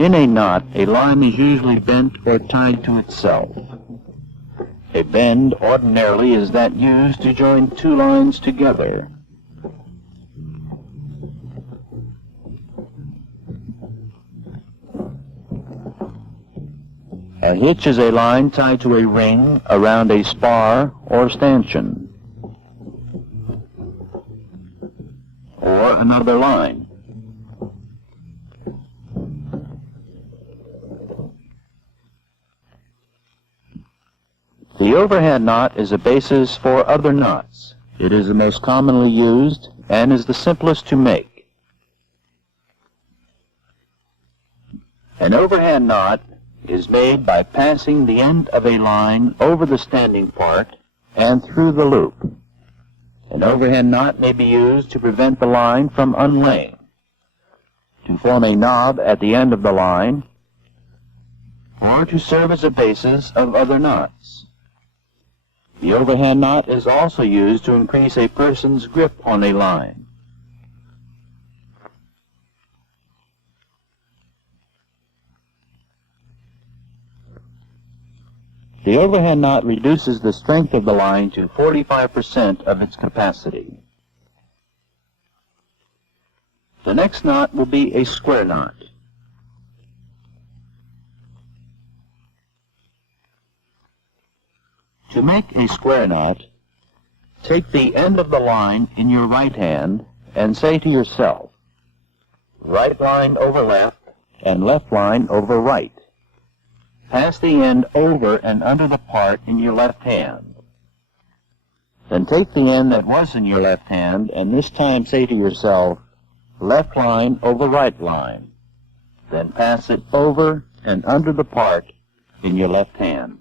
In a knot, a line is usually bent or tied to itself. A bend ordinarily is that used to join two lines together. A hitch is a line tied to a ring around a spar or stanchion, or another line. The overhand knot is a basis for other knots. It is the most commonly used and is the simplest to make. An overhand knot is made by passing the end of a line over the standing part and through the loop. An overhand knot may be used to prevent the line from unlaying, to form a knob at the end of the line, or to serve as a basis of other knots. The overhand knot is also used to increase a person's grip on a line. The overhand knot reduces the strength of the line to 45% of its capacity. The next knot will be a square knot. To make a square knot, take the end of the line in your right hand and say to yourself, right line over left and left line over right. Pass the end over and under the part in your left hand. Then take the end that was in your left hand and this time say to yourself, left line over right line. Then pass it over and under the part in your left hand.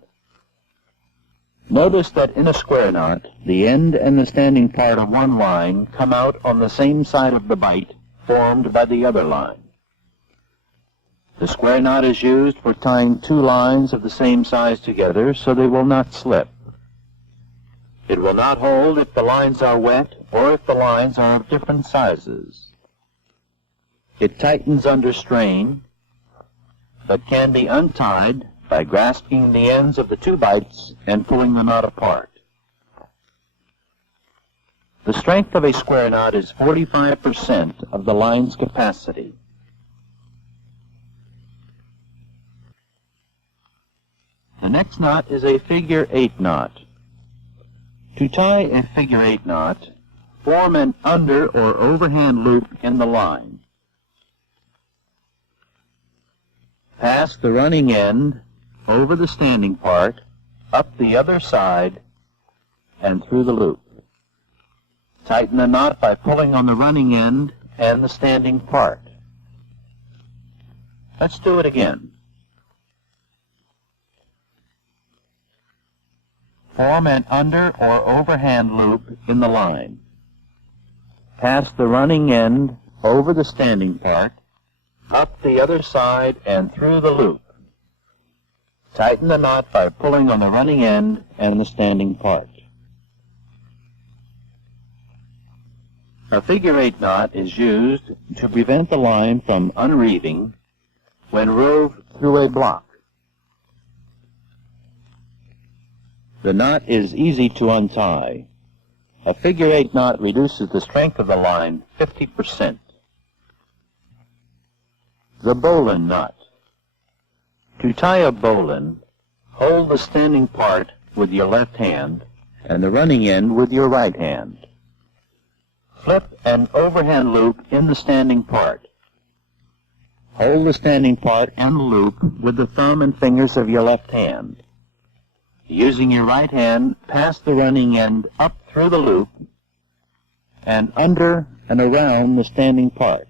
Notice that in a square knot, the end and the standing part of one line come out on the same side of the bight formed by the other line. The square knot is used for tying two lines of the same size together so they will not slip. It will not hold if the lines are wet or if the lines are of different sizes. It tightens under strain, but can be untied by grasping the ends of the two bights and pulling the knot apart. The strength of a square knot is 45% of the line's capacity. The next knot is a figure 8 knot. To tie a figure 8 knot, form an under or overhand loop in the line. Pass the running end over the standing part, up the other side, and through the loop. Tighten the knot by pulling on the running end and the standing part. Let's do it again. Form an under or overhand loop in the line. Pass the running end over the standing part, up the other side and through the loop. Tighten the knot by pulling on the running end and the standing part. A figure 8 knot is used to prevent the line from unreeving when rove through a block. The knot is easy to untie. A figure 8 knot reduces the strength of the line 50%. The bowline knot. To tie a bowline, hold the standing part with your left hand and the running end with your right hand. Flip an overhand loop in the standing part. Hold the standing part and the loop with the thumb and fingers of your left hand. Using your right hand, pass the running end up through the loop and under and around the standing part,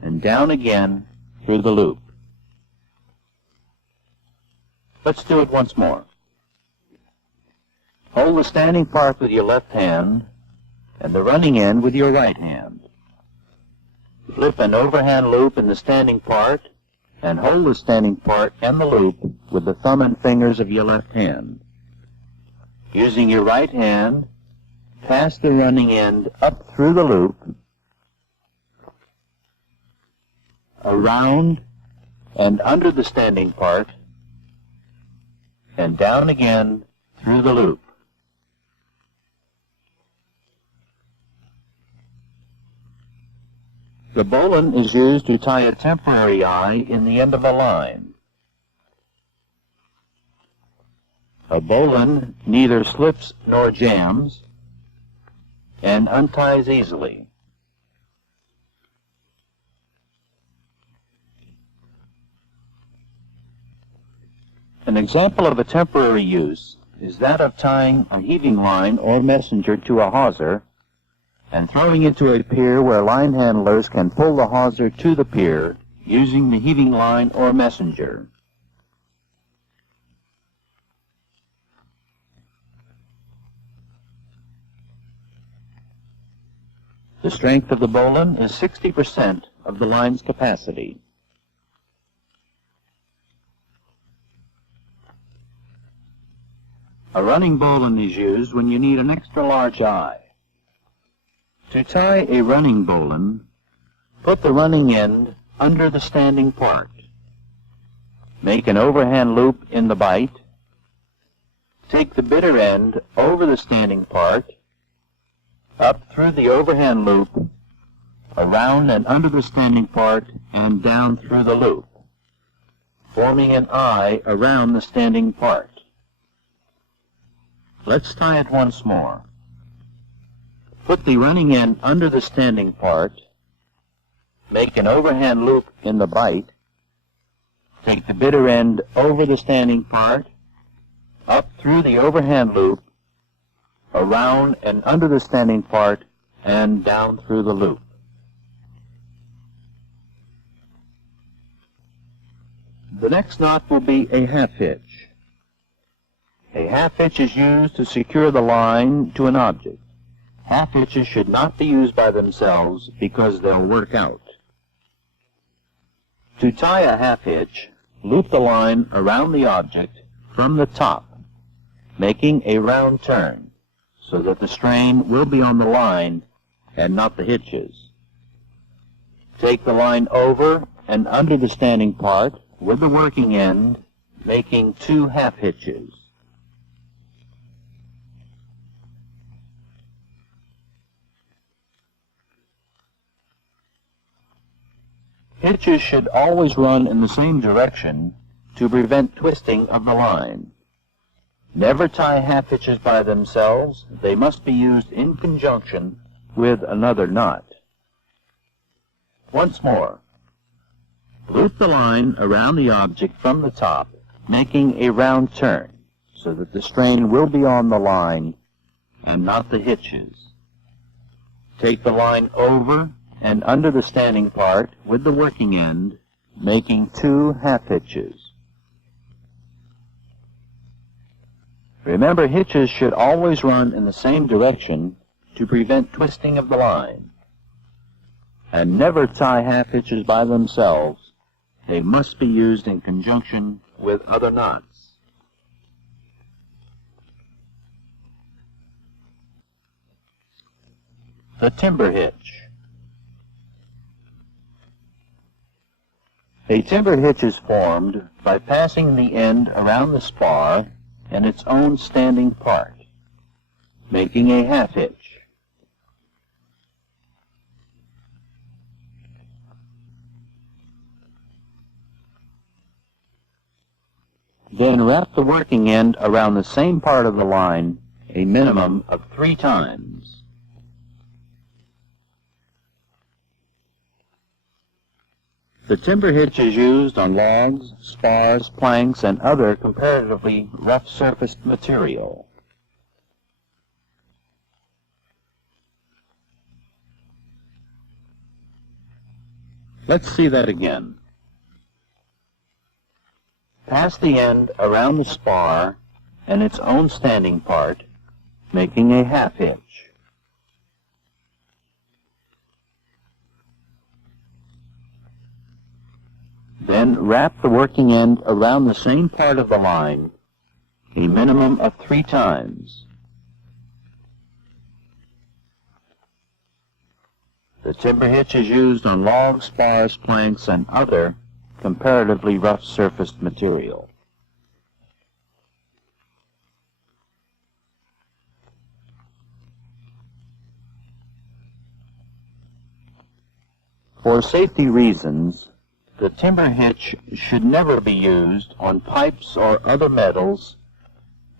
and down again through the loop. Let's do it once more. Hold the standing part with your left hand and the running end with your right hand. Flip an overhand loop in the standing part and hold the standing part and the loop with the thumb and fingers of your left hand. Using your right hand, pass the running end up through the loop, around and under the standing part, and down again through the loop. The bowline is used to tie a temporary eye in the end of a line. A bowline neither slips nor jams and unties easily. An example of a temporary use is that of tying a heaving line or messenger to a hawser and throwing it to a pier where line handlers can pull the hawser to the pier using the heaving line or messenger. The strength of the bowline is 60% of the line's capacity. A running bowline is used when you need an extra large eye. To tie a running bowline, put the running end under the standing part. Make an overhand loop in the bight. Take the bitter end over the standing part, up through the overhand loop, around and under the standing part, and down through the loop, forming an eye around the standing part. Let's tie it once more. Put the running end under the standing part, make an overhand loop in the bight, take the bitter end over the standing part, up through the overhand loop, around and under the standing part, and down through the loop. The next knot will be a half hitch. A half hitch is used to secure the line to an object. Half hitches should not be used by themselves because they'll work out. To tie a half hitch, loop the line around the object from the top, making a round turn, so that the strain will be on the line and not the hitches. Take the line over and under the standing part with the working end, making 2 half hitches. Hitches should always run in the same direction to prevent twisting of the line. Never tie half hitches by themselves. They must be used in conjunction with another knot. Once more, loop the line around the object from the top, making a round turn, so that the strain will be on the line and not the hitches. Take the line over and under the standing part with the working end, making 2 half hitches. Remember, hitches should always run in the same direction to prevent twisting of the line. And never tie half hitches by themselves. They must be used in conjunction with other knots. The timber hitch. A timber hitch is formed by passing the end around the spar and its own standing part, making a half hitch. Then wrap the working end around the same part of the line a minimum of 3 times. The timber hitch is used on logs, spars, planks, and other comparatively rough-surfaced material. Let's see that again. Pass the end around the spar and its own standing part, making a half hitch. Then wrap the working end around the same part of the line a minimum of 3 times. The timber hitch is used on logs, spars, planks, and other comparatively rough-surfaced material. For safety reasons, the timber hitch should never be used on pipes or other metals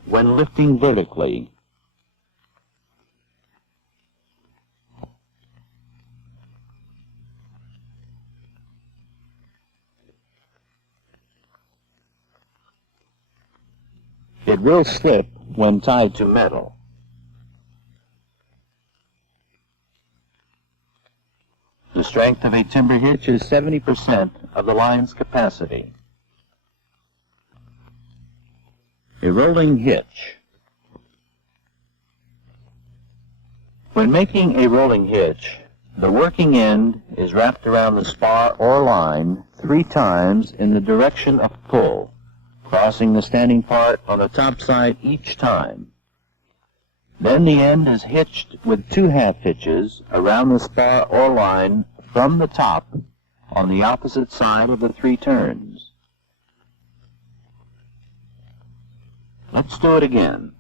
when lifting vertically. It will slip when tied to metal. The strength of a timber hitch is 70% of the line's capacity. A rolling hitch. When making a rolling hitch, the working end is wrapped around the spar or line 3 times in the direction of pull, crossing the standing part on the top side each time. Then the end is hitched with 2 half hitches around the spar or line from the top on the opposite side of the 3 turns. Let's do it again.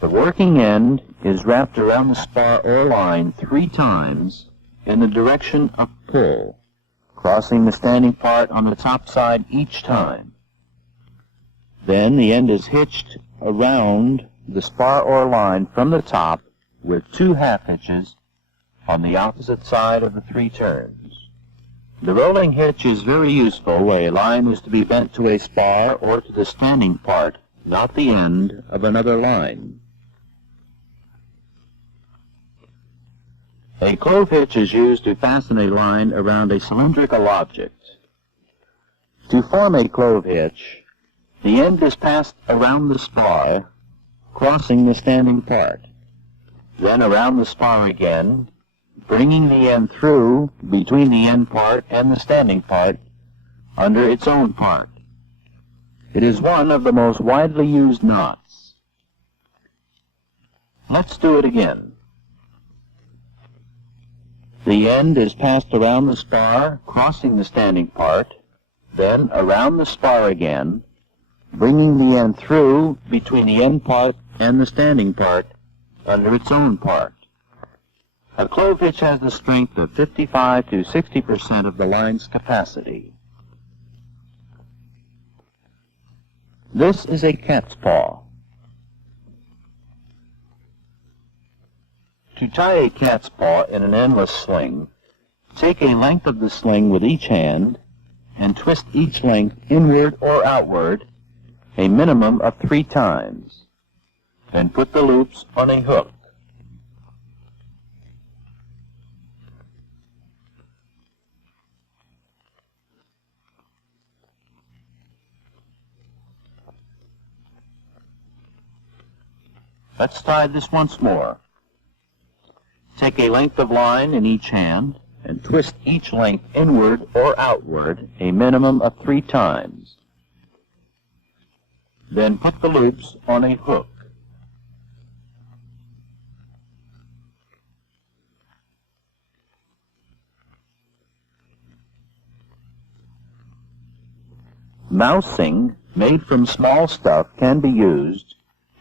The working end is wrapped around the spar or line 3 times in the direction of pull, crossing the standing part on the top side each time. Then the end is hitched around the spar or line from the top with 2 half hitches on the opposite side of the 3 turns. The rolling hitch is very useful where a line is to be bent to a spar or to the standing part, not the end of another line. A clove hitch is used to fasten a line around a cylindrical object. To form a clove hitch, the end is passed around the spar, crossing the standing part, then around the spar again, bringing the end through between the end part and the standing part under its own part. It is one of the most widely used knots. Let's do it again. The end is passed around the spar, crossing the standing part, then around the spar again, bringing the end through between the end part and the standing part under its own part. A clove hitch has the strength of 55 to 60% of the line's capacity. This is a cat's paw. To tie a cat's paw in an endless sling, take a length of the sling with each hand and twist each length inward or outward a minimum of 3 times. Then put the loops on a hook. Let's tie this once more. Take a length of line in each hand and twist each length inward or outward a minimum of 3 times. Then put the loops on a hook. Mousing made from small stuff can be used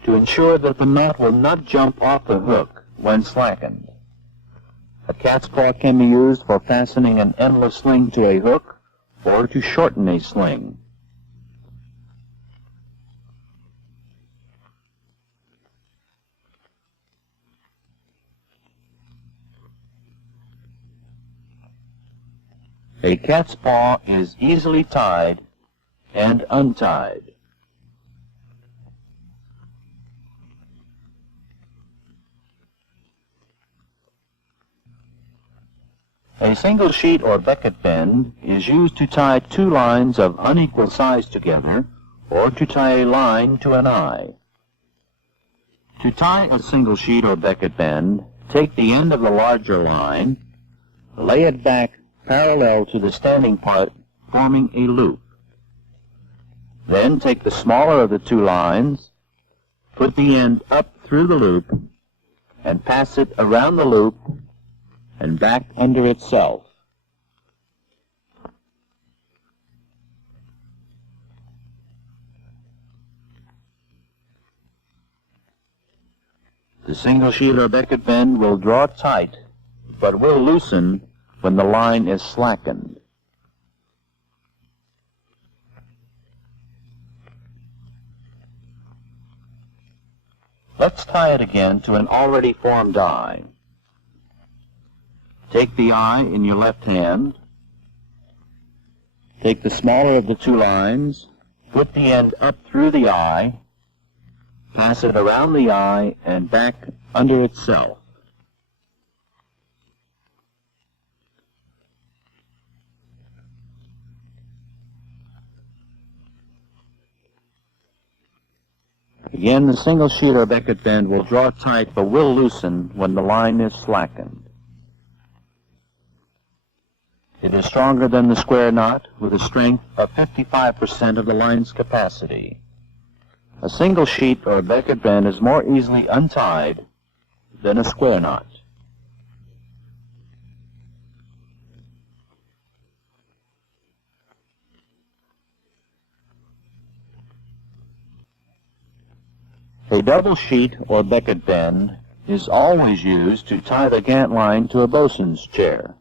to ensure that the knot will not jump off the hook when slackened. A cat's paw can be used for fastening an endless sling to a hook or to shorten a sling. A cat's paw is easily tied and untied. A single sheet or becket bend is used to tie 2 lines of unequal size together or to tie a line to an eye. To tie a single sheet or becket bend, take the end of the larger line, lay it back parallel to the standing part, forming a loop. Then take the smaller of the 2 lines, put the end up through the loop, and pass it around the loop and back under itself. The single sheet or becket bend will draw tight, but will loosen when the line is slackened. Let's tie it again to an already formed eye. Take the eye in your left hand. Take the smaller of the two lines, put the end up through the eye, pass it around the eye and back under itself. Again, the single sheet or becket bend will draw tight but will loosen when the line is slackened. It is stronger than the square knot with a strength of 55% of the line's capacity. A single sheet or becket bend is more easily untied than a square knot. A double sheet or becket bend is always used to tie the gant line to a bosun's chair.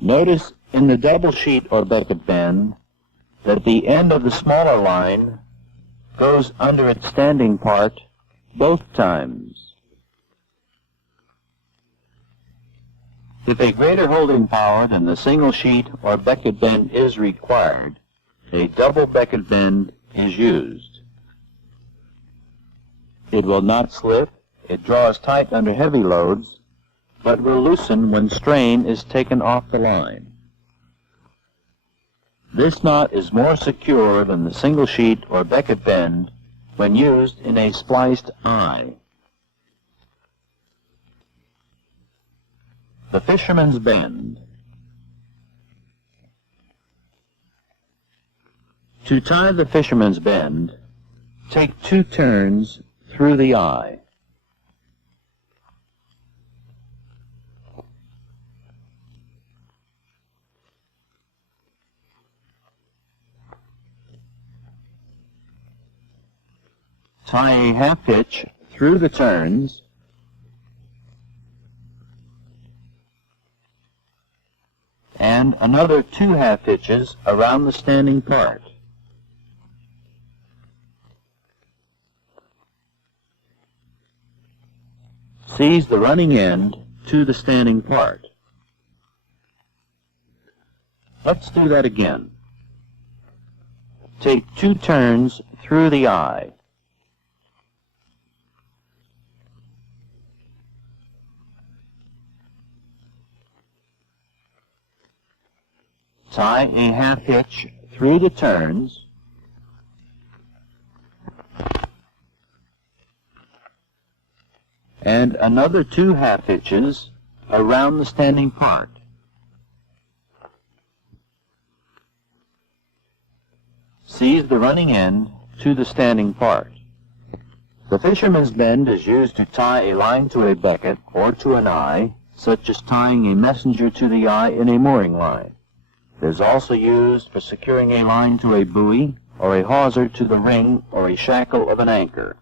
Notice in the double sheet or becket bend that the end of the smaller line goes under its standing part both times. If a greater holding power than the single sheet or becket bend is required, a double becket bend is used. It will not slip, it draws tight under heavy loads, but will loosen when strain is taken off the line. This knot is more secure than the single sheet or becket bend when used in a spliced eye. The fisherman's bend. To tie the fisherman's bend, take 2 turns through the eye. Tie a half hitch through the turns and another 2 half hitches around the standing part. Seize the running end to the standing part. Let's do that again. Take 2 turns through the eye. Tie a half hitch through the turns and another 2 half hitches around the standing part. Seize the running end to the standing part. The fisherman's bend is used to tie a line to a becket or to an eye, such as tying a messenger to the eye in a mooring line. It is also used for securing a line to a buoy or a hawser to the ring or a shackle of an anchor.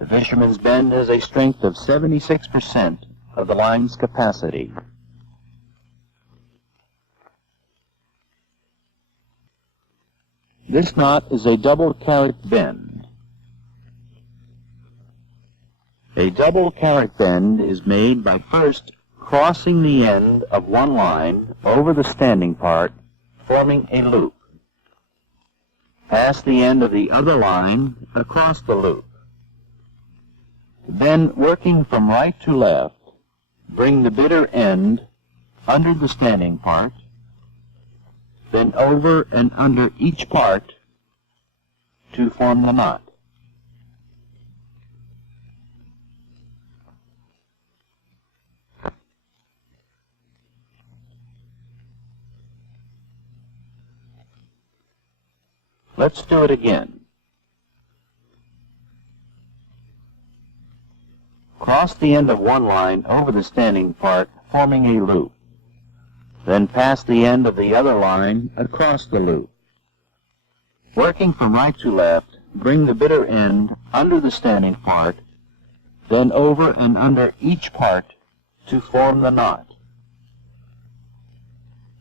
The fisherman's bend has a strength of 76% of the line's capacity. This knot is a double carrot bend. A double carrot bend is made by first crossing the end of one line over the standing part, forming a loop. Pass the end of the other line across the loop. Then, working from right to left, bring the bitter end under the standing part, then over and under each part to form the knot. Let's do it again. Cross the end of one line over the standing part, forming a loop. Then pass the end of the other line across the loop. Working from right to left, bring the bitter end under the standing part, then over and under each part to form the knot.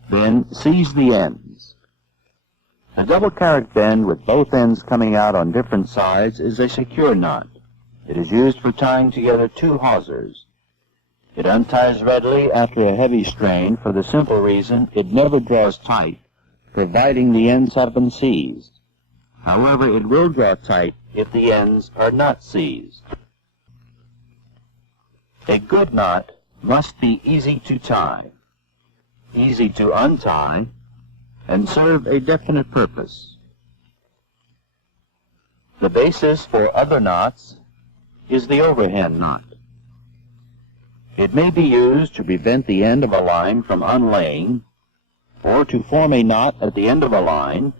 Then seize the ends. A double carrot bend with both ends coming out on different sides is a secure knot. It is used for tying together two hawsers. It unties readily after a heavy strain for the simple reason it never draws tight, providing the ends have been seized. However, it will draw tight if the ends are not seized. A good knot must be easy to tie, easy to untie, and serve a definite purpose. The basis for other knots is the overhand knot. It may be used to prevent the end of a line from unlaying, or to form a knot at the end of a line,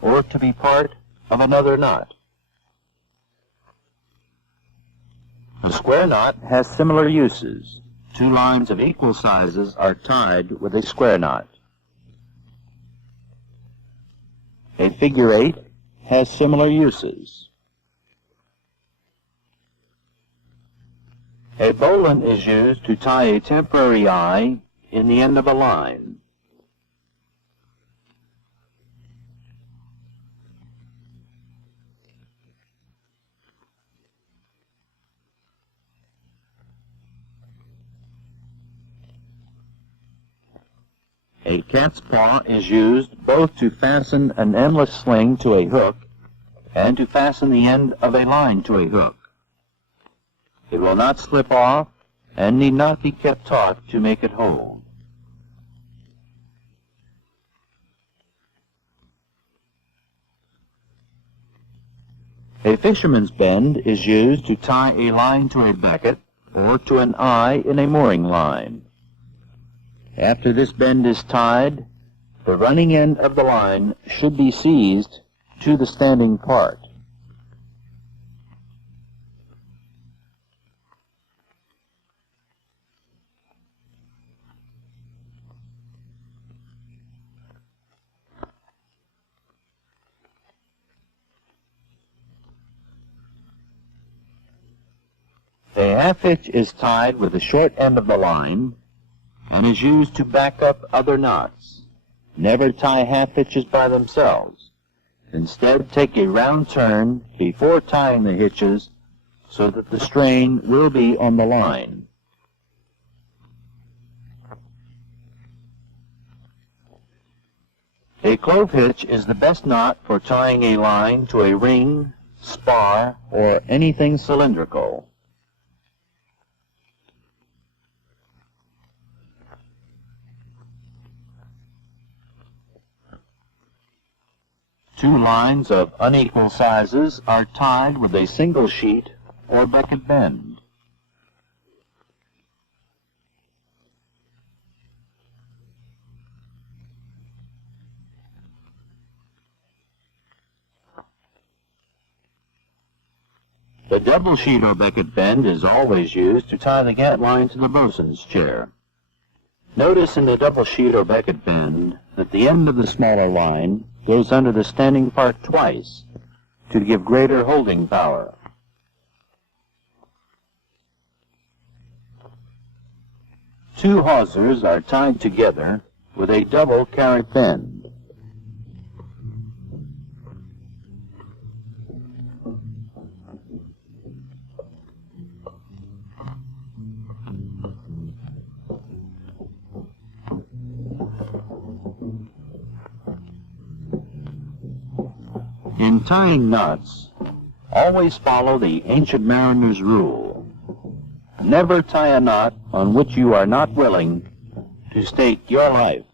or to be part of another knot. A square knot has similar uses. Two lines of equal sizes are tied with a square knot. A figure eight has similar uses. A bowline is used to tie a temporary eye in the end of a line. A cat's paw is used both to fasten an endless sling to a hook and to fasten the end of a line to a hook. It will not slip off and need not be kept taut to make it hold. A fisherman's bend is used to tie a line to a becket or to an eye in a mooring line. After this bend is tied, the running end of the line should be seized to the standing part. A half hitch is tied with the short end of the line and is used to back up other knots. Never tie half hitches by themselves. Instead, take a round turn before tying the hitches so that the strain will be on the line. A clove hitch is the best knot for tying a line to a ring, spar, or anything cylindrical. Two lines of unequal sizes are tied with a single sheet or becket bend. The double sheet or becket bend is always used to tie the gat line to the bosun's chair. Notice in the double sheet or becket bend that the end of the smaller line goes under the standing part twice to give greater holding power. Two hawsers are tied together with a double carrot bend. In tying knots, always follow the ancient mariner's rule. Never tie a knot on which you are not willing to stake your life.